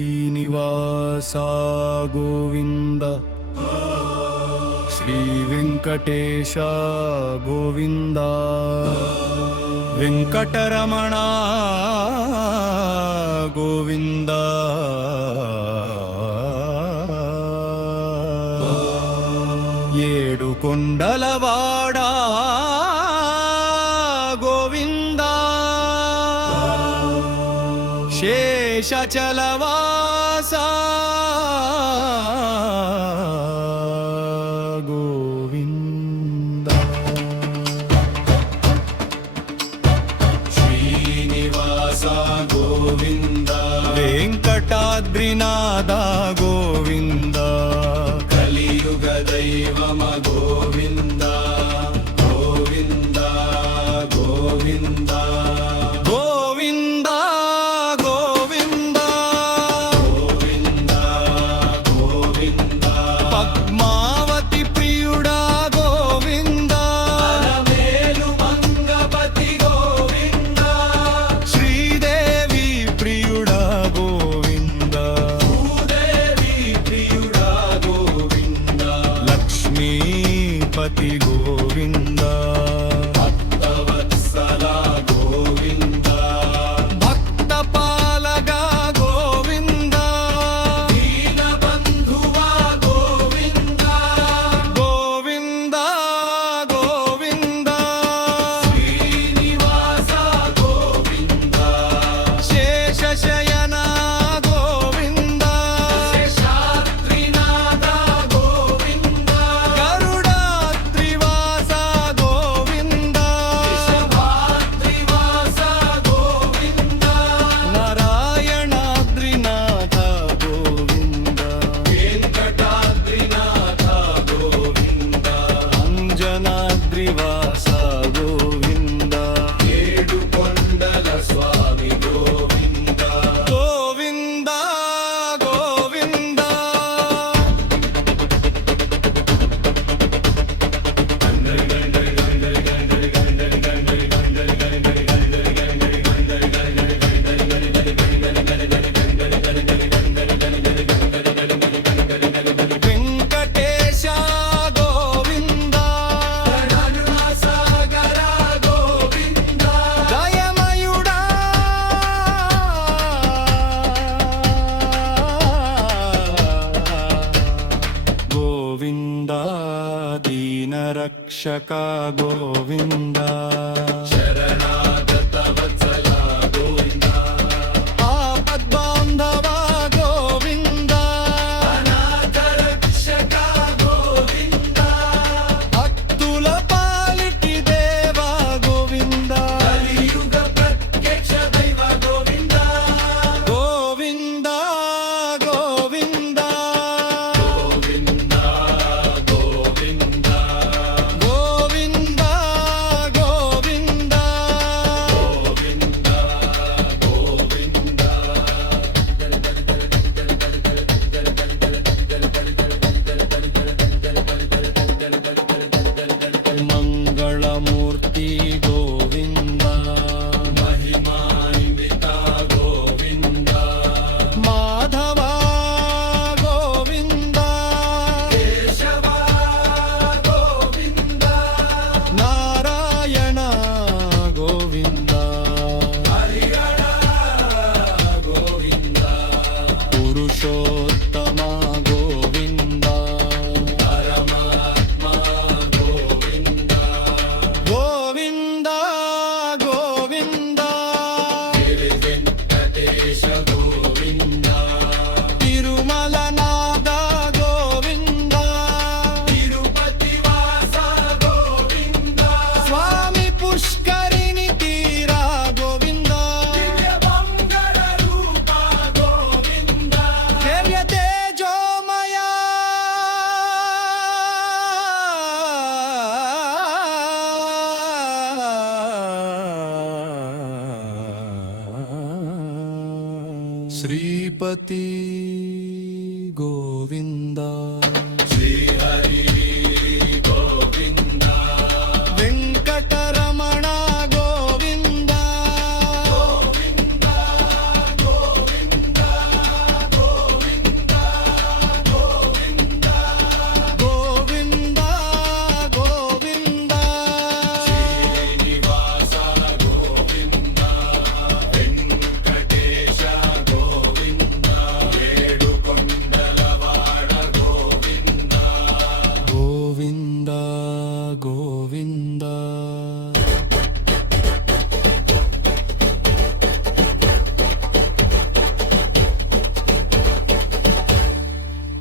ಶ್ರೀನಿವಾಸ ಗೋವಿಂದ ಶ್ರೀ ವೆಂಕಟೇಶ ಗೋವಿಂದ ವೆಂಕಟರಮಣ ಗೋವಿಂದ ಏಡು ಕೊಂಡಲವಾಡ ಗೋವಿಂದ ಶೇಷಚಲವಾಸ ಗೋವಿಂದ ಶ್ರೀನಿವಾಸ ಗೋವಿಂದ ವೆಂಕಟಾದ್ರಿನಾಥ ಗೋವಿಂದ ಕಲಿಯುಗ ದೈವಮ ಗೋವಿಂದ ಗೋವಿಂದ ಗೋವಿಂದ ಗೋವಿಂದ ಭಕ್ತವತ್ಸಲ ಗೋವಿಂದ ಭಕ್ತ ಪಾಲಗ ಗೋವಿಂದ ದೀನ ಬಂಧುವ ಗೋವಿಂದ ಗೋವಿಂದ ಗೋವಿಂದ ಶ್ರೀನಿವಾಸ ಗೋವಿಂದ ಶೇಷಶಯನ ಗೋವಿಂದ ಶೇಷಾದ್ರಿನಾಥ ಗೋವಿಂದ ಶ್ರೀವಾಸ ಗೋವಿಂದ ಏಡುಕೊಂಡಲ ಸ್ವಾಮಿ ಗೋವಿಂದ ಗೋವಿಂದ ಗೋವಿಂದ ವೆಂಕಟೇಶ ಗೋವಿಂದ ದೀನ ರಕ್ಷಕ ಗೋವಿಂದ ಶರಣಾಗತ ವತ್ಸಲ ಗೋವಿಂದ ಆಪದ್ಬಾಂಧವ ಗೋವಿಂದ ಅನಾಥ ರಕ್ಷಕ ಗೋವಿಂದ ಅತ್ತುಲ ಪಾಲಿಟಿ ದೇವ ಗೋವಿಂದ ಕಲಿಯುಗ ಪ್ರತ್ಯಕ್ಷ ದೈವ ಗೋವಿಂದ ಗೋವಿಂದ ಗೋವಿಂದ ಮಂಗಳಮೂರ್ತಿ ಗೋವಿಂದ ಮಹಿಮಾನ್ವಿತ ಗೋವಿಂದ ಮಾಧವ ಗೋವಿಂದ ಕೇಶವ ಗೋವಿಂದ ನಾರಾಯಣ ಗೋವಿಂದ ಹರಿಹರ ಗೋವಿಂದ ಪುರುಷೋತ್ತಮ ಗೋವಿಂದ ಪರಮಾತ್ಮ ಗೋವಿಂದ ಗೋವಿಂದ ಗೋವಿಂದ ವೆಂಕಟೇಶ ಗೋವಿಂದ ತಿರುಮಲನಾಥ ಗೋವಿಂದ ತಿರುಪತಿ ವಾಸ ಗೋವಿಂದ ಸ್ವಾಮಿ ಪುಷ್ಕರಿಣಿ ತೀರ ಗೋವಿಂದ ದಿವ್ಯ ಮಂಗಳ ರೂಪ ಗೋವಿಂದ ದಿವ್ಯ ತೇಜೋಮಯ ಶ್ರೀಪತಿ ಗೋವಿಂದ